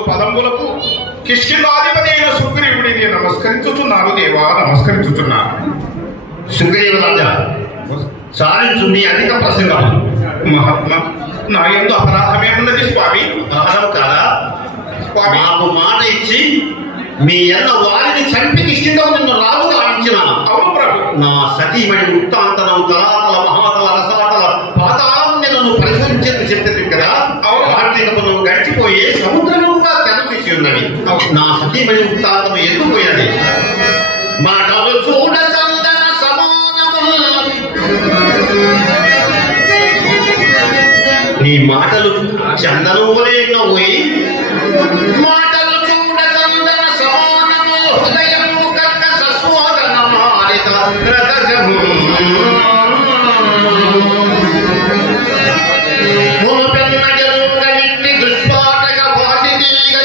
పదంబులకు కిష్కిందాధిపతి అయిన సుగ్రీవుడిని నమస్కరించుచున్నాను దేవా, నమస్కరించుచున్నాను. సుగ్రీవ రాజా, చాలించు నీ అధిక ప్రసంగం. మహాత్మ, నా యందు అపరాధమేమున్నది స్వామి? అపరాధం కాదా? స్వామి, మాకు మాట ఇచ్చి మీ ఎన్న వారిని చంపి కిష్కిందకు నిన్ను రాజుగా ఆడించినాను. అవును ప్రభు. నా సతీమణి ముక్తాంతరం తలాతల మహాతల రసాతల పాతాలను నన్ను పరిశోధించేందుకు చెప్తుంది కదా. కార్తీకమును గడిచిపోయి సముద్రముగా తెరవేసి ఉన్నది. నా సతీమణి ముక్తాంతం ఎందుకుపోయినది? మాటలు చూడ చందన సమానము, నీ మాటలు చందనం వలె నవ్వుయి. మాటలు చూడ చందన సమానము, హృదయము కర్కశ స్వాదన మారిత రథజము.